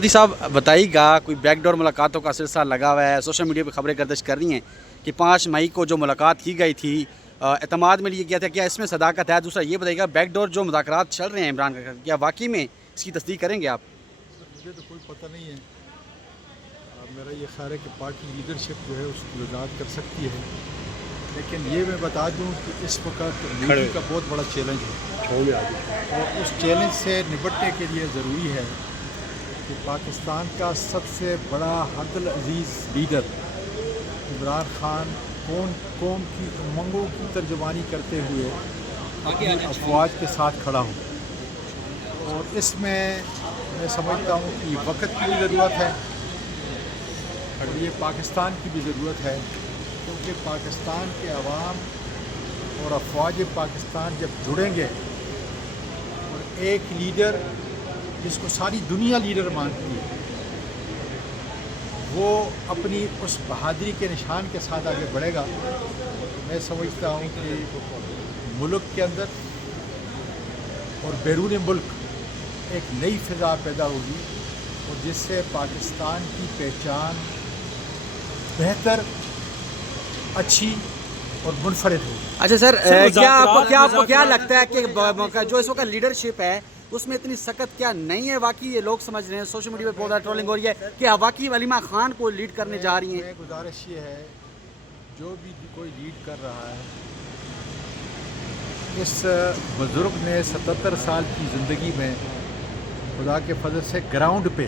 मोदी साहब बताइएगा, कोई बैकडोर मुलाकातों का सिलसिला लगा हुआ है, सोशल मीडिया पर खबरें गर्दिश कर रही हैं कि 5 मई को जो मुलाकात की गई थी एतमाद में लिया गया था, क्या इसमें सदाकत है? दूसरा ये बताइएगा, बैकडोर जो मुज़ाकरात चल रहे हैं इमरान का, क्या वाकई में इसकी तस्दीक करेंगे आप? मुझे तो कोई पता नहीं है। मेरा ये ख्याल है कि पार्टी लीडरशिप जो है उसकी वजाहत कर सकती है, लेकिन ये मैं बता दूं कि इस वक्त मीडिया का बहुत बड़ा चैलेंज है और उस चैलेंज से निपटने के लिए ज़रूरी है कि पाकिस्तान का सबसे बड़ा हरदल अजीज़ लीडर इमरान खान कौम की उमंगों की तर्जुमानी करते हुए अपनी अफवाज के साथ खड़ा हो। और इसमें मैं समझता हूँ कि वक्त की भी ज़रूरत है और ये पाकिस्तान की भी ज़रूरत है, क्योंकि पाकिस्तान के अवाम और अफवाज पाकिस्तान जब जुड़ेंगे और एक लीडर जिसको सारी दुनिया लीडर मानती है वो अपनी उस बहादुरी के निशान के साथ आगे बढ़ेगा, तो मैं समझता हूँ कि मुल्क के अंदर और बैरून मुल्क एक नई फ़िज़ा पैदा होगी और जिससे पाकिस्तान की पहचान बेहतर, अच्छी और मुनफरिद होगी। अच्छा सर, आपको क्या लगता है कि जो इस वक्त लीडरशिप है उसमें इतनी सख्त क्या नहीं है? वाकई ये लोग समझ रहे हैं, सोशल मीडिया पे बहुत ज़्यादा ट्रोलिंग हो रही है कि वाकई वलीमा खान को लीड करने जा रही हैं। गुजारिश ये है, जो भी कोई लीड कर रहा है, इस बुज़ुर्ग ने 77 साल की ज़िंदगी में खुदा के फजल से ग्राउंड पे,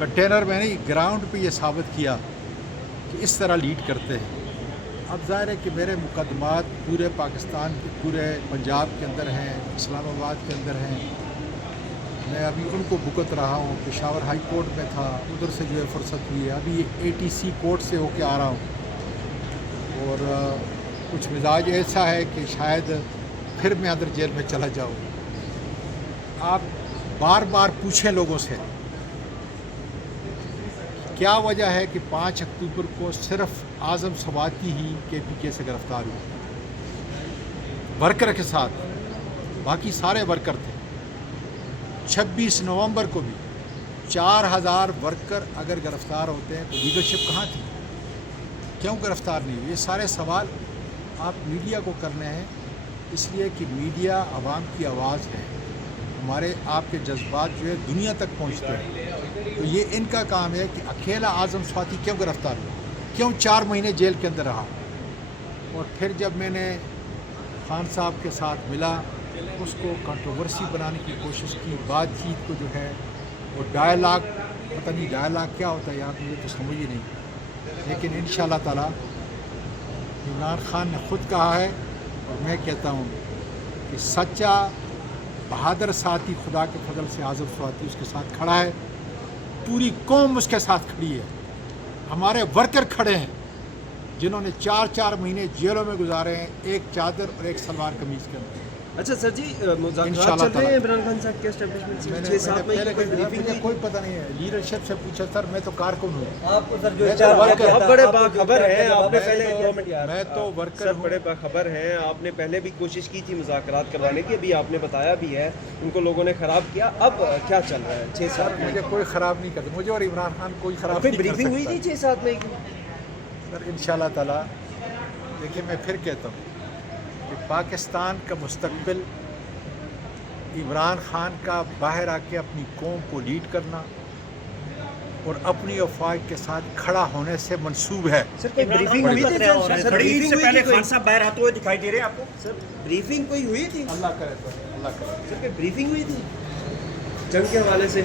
कंटेनर में नहीं, ग्राउंड पे ये साबित किया कि इस तरह लीड करते हैं। अब ज़ाहिर है कि मेरे मुकदमात पूरे पाकिस्तान के, पूरे पंजाब के अंदर हैं, इस्लामाबाद के अंदर हैं। मैं अभी उनको भुगत रहा हूँ। पेशावर हाई कोर्ट में था, उधर से जो है फुर्सत हुई है, अभी ATC कोर्ट से होके आ रहा हूँ और कुछ मिजाज ऐसा है कि शायद फिर मैं अंदर जेल में चला जाऊँ। आप बार बार पूछें लोगों से क्या वजह है कि 5 अक्टूबर को सिर्फ आज़म सवाती ही KPK से गिरफ़्तार हुए वर्कर के साथ, बाकी सारे वर्कर थे। 26 नवंबर को भी 4000 वर्कर अगर गिरफ़्तार होते हैं तो लीडरशिप कहाँ थी? क्यों गिरफ़्तार नहीं हुई? ये सारे सवाल आप मीडिया को करने हैं, इसलिए कि मीडिया आवाम की आवाज़ है। हमारे आपके जज्बात जो है दुनिया तक पहुंचते हैं, तो ये इनका काम है कि अकेला आज़म स्वाति क्यों गिरफ़्तार हुआ, क्यों 4 महीने जेल के अंदर रहा। और फिर जब मैंने खान साहब के साथ मिला, उसको कंट्रोवर्सी बनाने की कोशिश की, बातचीत को जो है वो डायलॉग, पता नहीं डायलॉग क्या होता है यार, मुझे तो समझ ही नहीं। लेकिन इंशाअल्लाह ताला इमरान खान ने ख़ुद कहा है और मैं कहता हूँ कि सच्चा बहादुर साथी खुदा के फजल से आज़म स्वाति उसके साथ खड़ा है, पूरी कौम उसके साथ खड़ी है। हमारे वर्कर खड़े हैं जिन्होंने 4-4 महीने जेलों में गुजारे हैं, एक चादर और एक सलवार कमीज़ के अंदर। अच्छा सर जी, मुज़ाकरात चल रहे हैं इमरान खान साहब के एस्टेब्लिशमेंट से 6-7 महीने की ब्रीफिंग मुझे कोई पता नहीं है। लीडरशिप से पूछा सर, मैं तो कारकुन हूँ। आपको सर जो आप बड़े बाखबर हैं, आपने पहले मैं तो वर्कर हूँ। बड़े बाखबर हैं, आपने पहले भी कोशिश की थी मुज़ाकरात करवाने की, अभी आपने बताया भी है उनको लोगों ने ख़राब किया। अब क्या चल रहा है? 6-7 मुझे कोई ख़राब नहीं करता, मुझे और इमरान खान कोई ख़राब नहीं कर सकता। ब्रीफिंग हुई थी 6-7 मई की सर, इंशाअल्लाह ताला। देखिए, मैं फिर कहता हूँ कि पाकिस्तान का मुस्तकबिल इमरान खान का बाहर आके अपनी कौम को लीड करना और अपनी अफवाज के साथ खड़ा होने से मंसूब है। सर, कोई ब्रीफिंग हुई थी? से पहले खान साहब बाहर आते हुए दिखाई दे रहे हैं आपको? सर, ब्रीफिंग कोई हुई थी? अल्लाह करे तो अल्लाह करे। सर, कोई ब्रीफिंग हुई थी जंग के हवाले से?